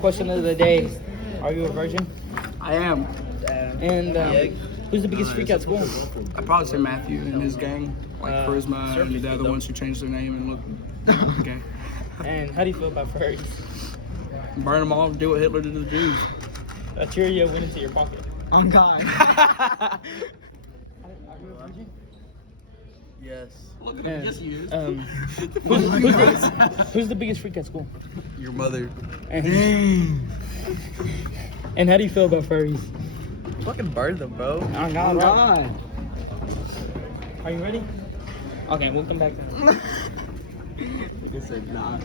question of the day. Are you a virgin? I am. And who's the biggest freak at school? I'd probably say Matthew and his gang, like Charisma and the other ones who changed their name and look okay. And how do you feel about furries? Burn them all, do what Hitler did to the Jews. A Cheerio went into your pocket. On God. Are you a virgin? Yes. Look at him. Yes, he is. Who's the biggest freak at school? Your mother. And how do you feel about furries? Fucking burn them, bro. Oh God. God. Are you ready? Okay, we'll come back to that. I said not.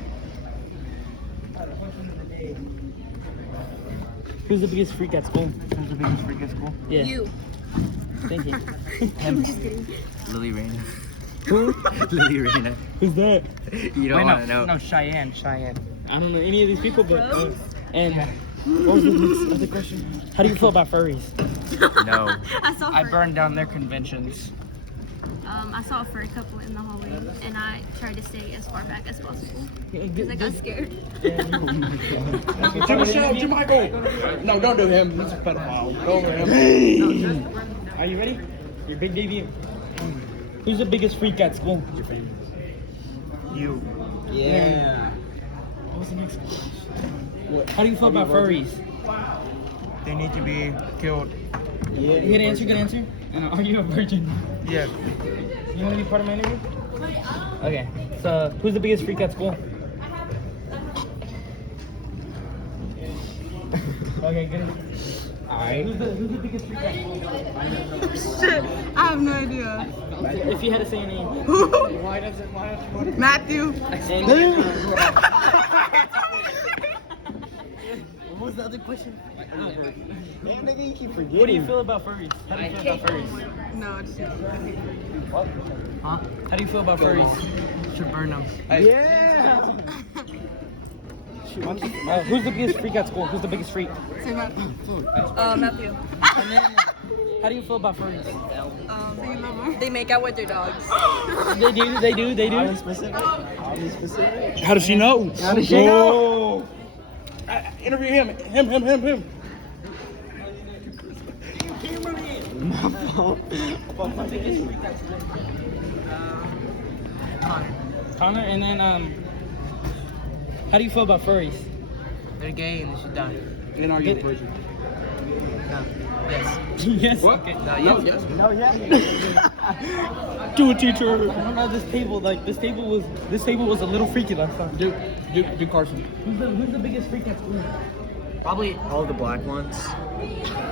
Who's the biggest freak at school? Who's the biggest freak at school? Yeah. You. Thank you. I'm just kidding. Lily Rayna. Who? Lily Rayna. Who's that? You don't want to know. No, Cheyenne. I don't know any of these people, but Rose? and what was the next other question? How do you feel about furries? No. I burned down their conventions. I saw a furry couple in the hallway, and I tried to stay as far back as possible because I got scared. Jim Michael. No, don't do him. He's a pedophile. Go over him. Are you ready? Your big debut. Who's the biggest freak at school? You. Yeah. What was the next question? How do you feel about furries? They need to be killed. Yeah. Good answer. And are you a virgin? Yeah. You want to be part of my interview? Okay. So, who's the biggest freak at school? Okay, good. Alright. Who's the biggest freak at school? Shit, I have no idea. If you had to say a name. Matthew. What was the other question? Damn, nigga, you keep forgetting. What do you feel about furries? How do you feel about furries? No, just Huh? How do you feel about furries? Should burn them. Yeah. Who's the biggest freak at school? Who's the biggest freak? say Matthew. Matthew. And then, how do you feel about furries? They make out with their dogs. They do. Specific. How does she know? How does she know? Interview him. Him. My fault. Connor, and then how do you feel about furries? They're gay and they should die. And are you a virgin? Yes. Yes. What? Okay. No, yes. No, yeah. Do a teacher. I don't know this table. Like this table was a little freaky last time. Do Carson. Who's the biggest freak at school? Probably all the black ones.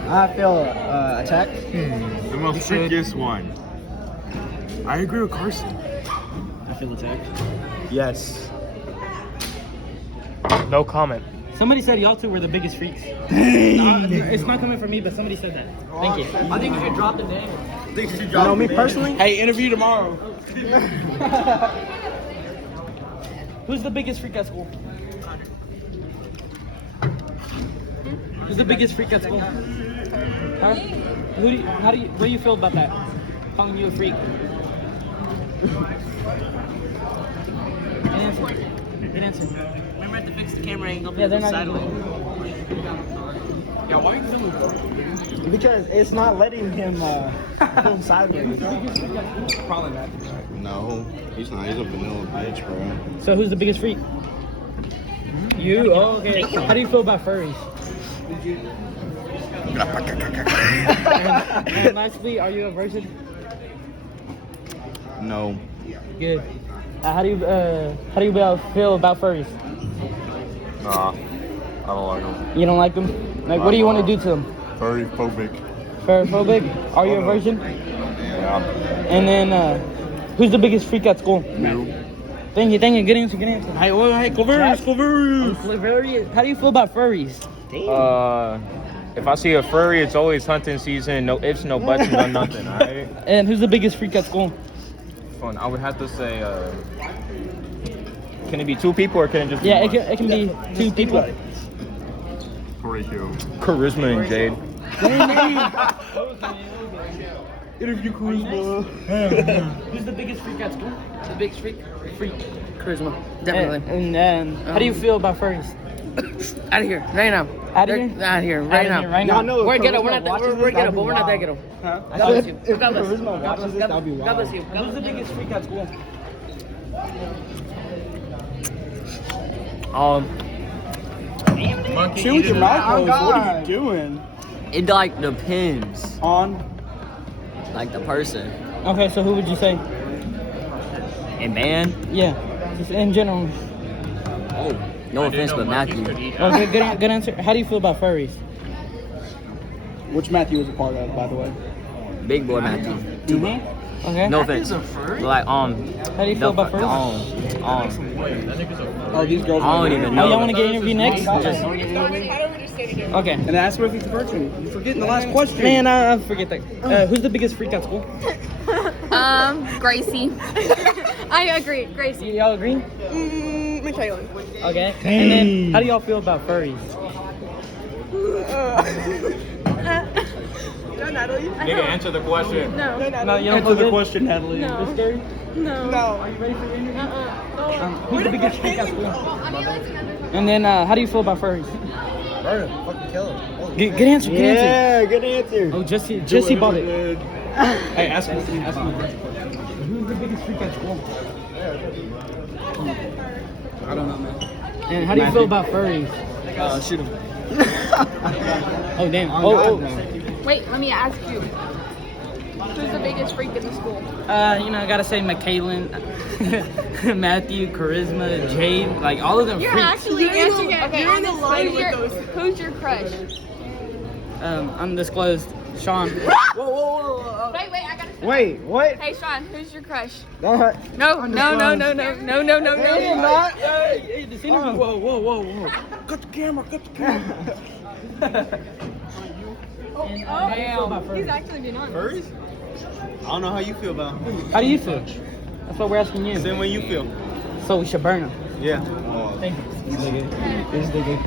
I feel attacked. The most freakiest one. I agree with Carson. I feel attacked. Yes. No comment. Somebody said y'all two were the biggest freaks. It's not coming from me, but somebody said that. Thank you. I think you should drop the name. You know me personally? Hey, interview tomorrow. Who's the biggest freak at school? Who's the biggest freak at school? Huh? What do you feel about that? Calling you a freak? Good answer. Remember to fix the camera angle. Yeah, they're not gonna Yeah, why you filming? Because it's not letting him film sideways. Probably not. No, he's not. He's a vanilla bitch, bro. So who's the biggest freak? You? Oh, okay. How do you feel about furries? and lastly, are you a virgin? No. Good. How do you feel about furries? Nah, I don't like him. You don't like them? Like, what do you want to do to them? Very phobic. Furphobic? Are you a virgin? Yeah. And then, who's the biggest freak at school? You. Thank you. Good answer. Hey, Claverius. How do you feel about furries? If I see a furry, it's always hunting season. No ifs, no buts, no nothing. All right. And who's the biggest freak at school? Fun. I would have to say, can it be two people or can it just? Yeah, be one? it can be two people. Horatio. Charisma and Jade. Interview Charisma. Who's the biggest freak at school? The biggest freak? Freak. Charisma. Definitely. And how do you feel about furries? Out of here, right now. Out of here? Out of here, right now. Right now. We're ghetto. We're not. We're ghetto, but we're not that ghetto. Huh? God bless you. If God bless. Charisma watches this, that'll be wild. God bless you. Who's the biggest freak at school? Chill with your mouth closed. What are you doing? It like depends, On. like the person. Okay, so who would you say? And man, Yeah, just in general. no offense, but Matthew. Okay, good answer. How do you feel about furries? Which Matthew was a part of, by the way. Big boy Matthew. Okay. No offense. Like How do you feel about furries? Oh, these girls. I don't even Oh, know. y'all want to get interviewed next? Okay. And ask Smith the person. You're forgetting the last question. Man, I forget that. Who's the biggest freak at school? Gracie. I agree, Gracie. Y'all agree? Michaela. Okay. And then, how do y'all feel about furries? No, Natalie. Nigga, answer the question. No, No, Natalie. you don't Answer feel the good? question, Natalie. You scared? No. Are you ready for your interview? Who's the biggest freak at school? And then, how do you feel about furries? Burn him. Fucking kill him. Good answer. Good answer. Yeah, good answer. Oh, Jesse bought it. Hey, ask me. Who's the biggest freak at school? I don't know, man. And how do you feel about furries? Shoot him. Oh, damn. Oh. Wait, let me ask you. Who's the biggest freak in the school? I gotta say McKaylin, Matthew, Charisma, Jade, like all of them You're freaks. actually answering it. Okay, you're in the line with those. Who's your crush? Undisclosed. Sean. Wait, I gotta say. Wait, what? Hey, Sean, who's your crush? That. No. Hey, this interview. Whoa. Cut the camera. Cut the camera. How do you feel about furries? He's actually being honest. Furries? I don't know how you feel about them. How do you feel? That's what we're asking you. Same way you feel. So we should burn them. Yeah. Thank you. This nigga.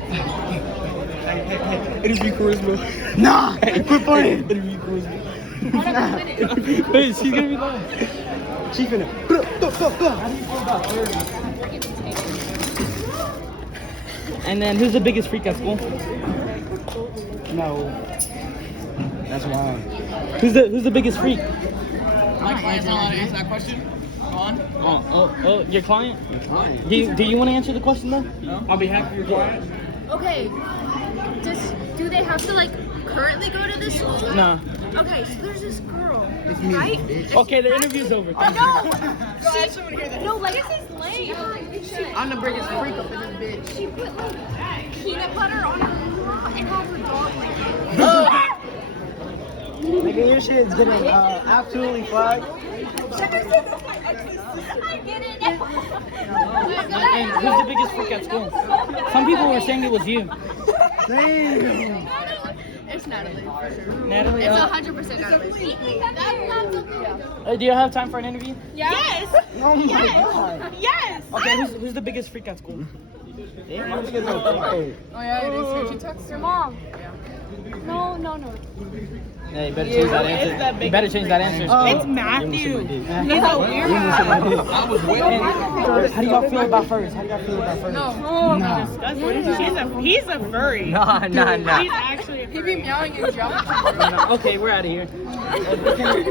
Interview Charisma. Nah, quit playing. Interview Charisma. Wait, she's gonna be live. Chief in it. How do you feel about furries? And then, who's the biggest freak at school? No. That's wild. Who's the biggest freak? Answer that question. Oh, your client? Do you want to answer the question though? On behalf of your client? Okay. Do they have to currently go to this school? No. Okay, so there's this girl, right? Okay, the interview's over. Oh no! No, this is lame. I'm the biggest freak up in this bitch. She put peanut butter on her bra and had her dog Nigga, your shit is getting absolutely flagged. I get it. And who's the biggest freak at school? Some people were saying it was you. Damn. It's Natalie, for sure. Natalie, It's 100% Natalie. do you have time for an interview? Yes! Oh my god. Yes! Okay, who's the biggest freak at school? Damn, my nigga no freak. Oh yeah, it is. She texts her mom. No. Yeah, you better change that answer. You better change that answer. It's Matthew. He's a weird And how do y'all feel about furries? He's a furry. Nah. He's actually a He be furry. meowing and jumping. Okay, we're out of here.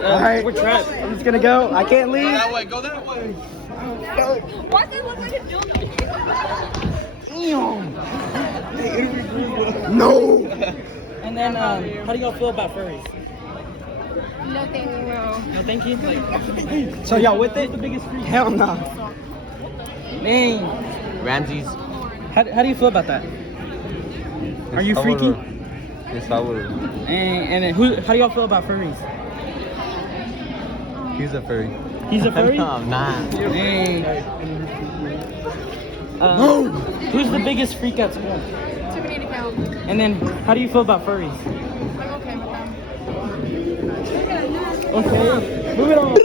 Alright, We're trapped. I'm just gonna go. I can't leave. That way. Go that way. Why does it look like a dildo? No. And then, how do y'all feel about furries? No, thank you. No, thank you. So y'all with it? The biggest freak. Hell no. Dang. Ramses. How do you feel about that? Are you freaky? Yes, I would. And then how do y'all feel about furries? He's a furry. He's a furry? No, I'm not. Dang. Who's the biggest freak at school? Too many to count. And then, how do you feel about furries? I'm okay with them. Okay, moving on.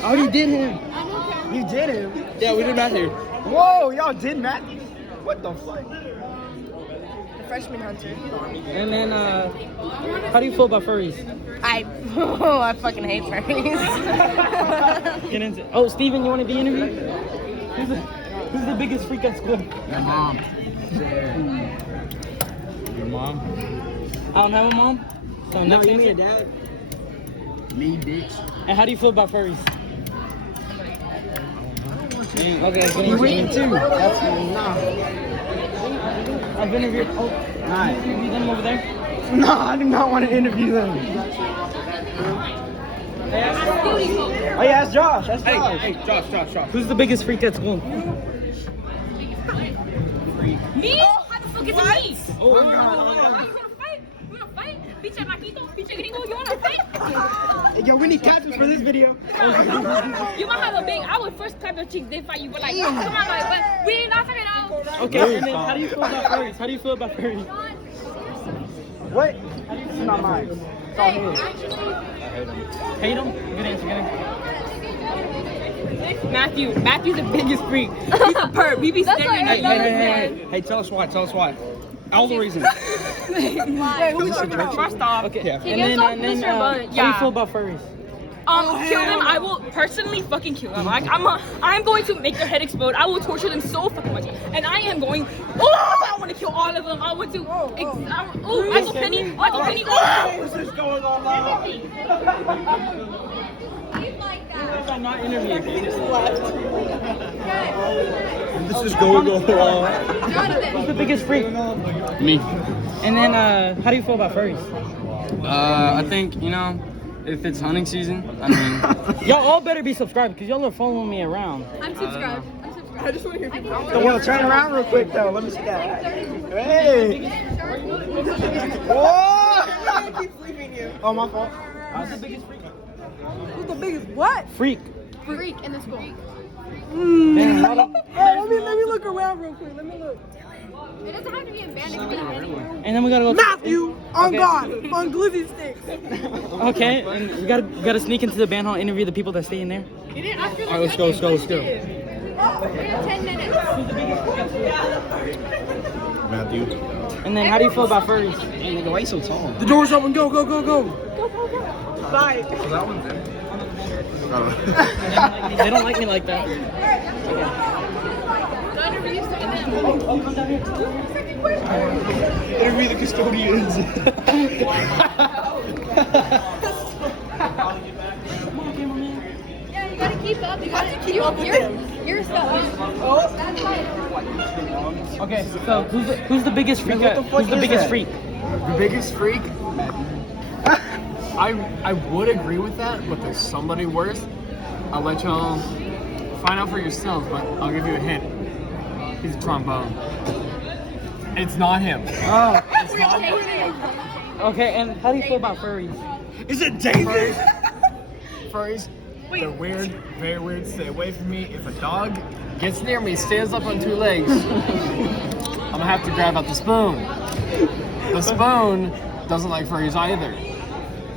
I already did him. You did him? Yeah, we did Matthew. Whoa, y'all did Matthew? What the fuck? The freshman hunter. And then, how do you feel about furries? I fucking hate furries. Get into. Oh, Steven, you want to be interviewed? Who's the biggest freak at school? Your mom. Your mom. I don't have a mom. So next you answer. mean your dad? Me, bitch. And how do you feel about furries? Okay, good You answer. eating too? That's nah. I've interviewed. Oh, Nice. interviewed them over there. No, I do not want to interview them. Oh yeah, that's Josh. That's Josh. Hey, Josh. Who's the biggest freak at school? Me? How the fuck is it me? Oh, You wanna fight? You wanna fight? Pinche maquito, pinche gringo, you wanna fight? Yo, we need captions for this video. You might have a big. I would first clap your cheeks, then fight you. But like, come on, like, but we not talking now. okay. And then how do you feel about furries? How do you feel about furries? What? It's not mine. It's all his. Hate them? Good answer. Good answer. Matthew's the biggest freak. He's a perp. He be staring at those, man. Hey, tell us why. All the reasons. Wait, who we talking about? First off, Okay. He And gets then, off and then Mr. Bun. how do you feel about furries? kill them. I will personally fucking kill them. Like I'm going to make their head explode. I will torture them so fucking much, and I am going. Oh, I want to kill all of them. I want to. Michael Penny. Michael Penny. What is going on now? I'm not interviewing. This is going on. Who's the biggest freak? Me. And then, how do you feel about furries? I think, if it's hunting season, I mean, Y'all all better be subscribed because y'all are following me around. I'm subscribed. I just want to hear Yo, turn around real quick though. Let me see that. Hey. Whoa! Oh, my fault. Who's the biggest freak? Who's the biggest what? Freak. freak in the school. Damn, Let me look around real quick. Let me look. It doesn't have to be a band. It can be anything. and then we gotta go. Matthew on Okay. God on glizzy sticks. Okay, and we gotta sneak into the band hall, interview the people that stay in there. Alright, let's go. We have 10 minutes. Matthew. And then, how do you feel about furries? Why are you so tall? The door's open. Go. Bye. They don't like me like that. Go interview some of them. Oh, come down here. Interview the custodians. Yeah, you gotta keep up. You gotta keep up. You're stuck. Okay, so who's the biggest freak? What the fuck Who's the is biggest that? freak? The biggest freak? I would agree with that, but there's somebody worse. I'll let y'all find out for yourselves, but I'll give you a hint. He's a trombone. It's not him. Oh. It's not him. Okay, and how do you feel about furries? Is it David? Furries, they're weird, very weird. Stay away from me. If a dog gets near me, stands up on two legs, I'm gonna have to grab out the spoon. The spoon doesn't like furries either.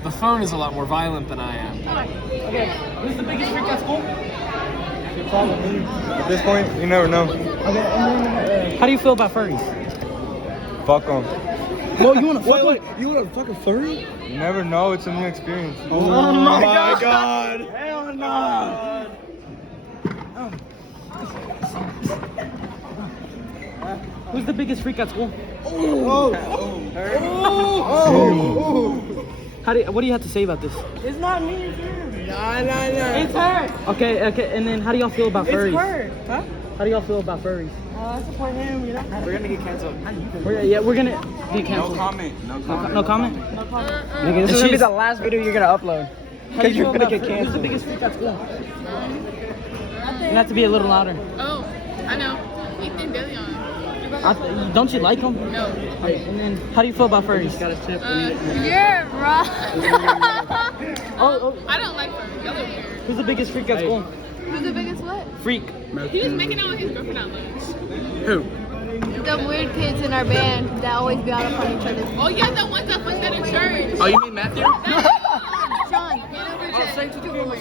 The phone is a lot more violent than I am. Okay, who's the biggest freak at school? At this point, you never know. Okay, and then, how do you feel about furries? Fuck them. Well, you wanna fuck Wait. You want to fuck a furry? You never know. It's a new experience. Oh my God. Hell no. Who's the biggest freak at school? What do you have to say about this? It's not me, it's her. Nah. It's her. Okay, and then how do y'all feel about furries? It's her. Huh? How do y'all feel about furries? I support him, you know? We're gonna get canceled. We're gonna get canceled. No comment. No comment? Nigga, this is gonna be the last video you're gonna upload. How do Because you you're feel gonna about get Who's the canceled. biggest freak at school? You have to be a little louder. Oh, I know. Ethan Dillion. Don't you like them? No. Okay, and then how do you feel about furries? You're wrong. Oh, I don't like furries. Y'all are weird. who's the biggest freak at school? Who's the biggest what? Freak. He was making out with his girlfriend out loud. Who? Them weird kids in our band that always be out upon each other. Oh yeah, the ones that fucked that in church. Oh, you mean Matthew? Sean, hand over to Roy.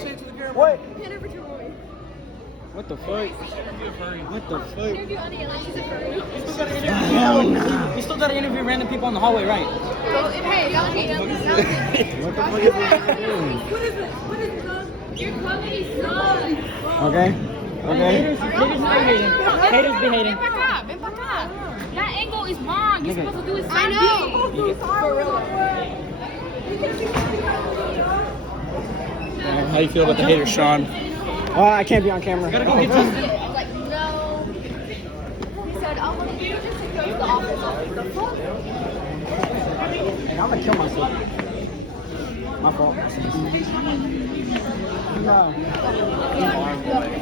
What? Hand over to Roy. What the fuck? What the fuck? Interview Anya like she's a furry. Hell no. You still gotta interview random people in the hallway, right? Hey, y'all hate him. What the fuck is this doing? What is it? Your comedy sucks. Okay. Haters hate him. Haters be hating. That angle is wrong. You're supposed to do it. I know. How do you feel about the haters, Sean? I can't be on camera. Gotta go get Justin. I was like, no. He said, I want to just to go to the office. I was like, the fuck? I'm gonna kill myself. My fault. No.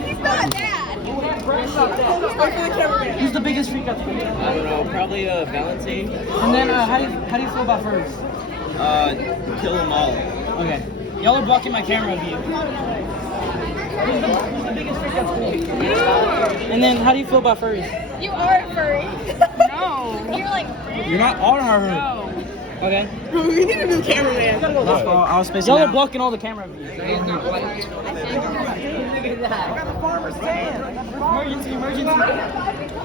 He's not dad. Who's the biggest freak out? I don't know. Probably Valentine. And then how do you feel about furs? Kill them all. Okay. Y'all are blocking my camera view. Who's the biggest freak out school? And then how do you feel about furries? You are a furry. No. You're like, You're not on her. No. Okay. We need a new cameraman. I was spacing Y'all are out. blocking all the camera views. Emergency.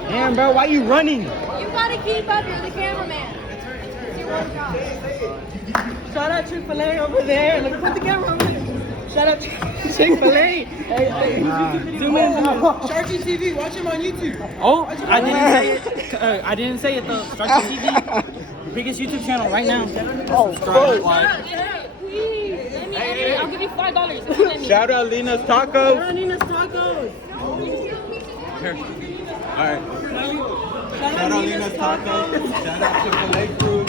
Damn, bro, why you running? you gotta keep up. You're the cameraman. It's your one job. Shout out Chick-fil-A over there. Look, put the camera over there. Shout out Chick-fil-A. Zoom in. Sharky TV, watch him on YouTube. Oh, I didn't say it. I didn't say it though. Start the TV. Biggest YouTube channel right now. Oh, Please. Let me. I'll give you $5. Shout out Lina's Tacos. Nina's Tacos. Alright. Shout out Lina's Tacos. Shout out Chick-fil-A crew.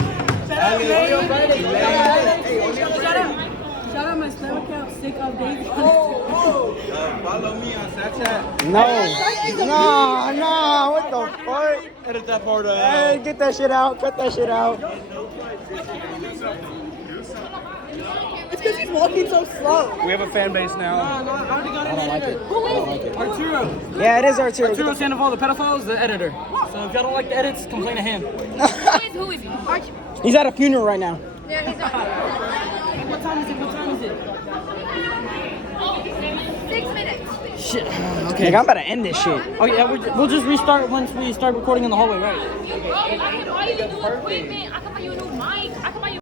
Shout out my Snap account, Sick of David. Follow me on Snapchat. No, what the fuck? Edit that part out. Hey, get that shit out. Cut that shit out. It's because he's walking so slow. We have a fan base now. I don't like it. Arturo. Yeah, it is Arturo. Arturo Sandoval, the pedophile, is the editor. So if y'all don't like the edits, complain to him. Who is he? Archie. He's at a funeral right now. Yeah, he's not. What time is it? 6 minutes. Shit. Okay, I'm about to end this shit. Oh yeah, we'll just restart once we start recording in the hallway, right? I can buy you a new equipment. I can buy you a new mic. I can buy you.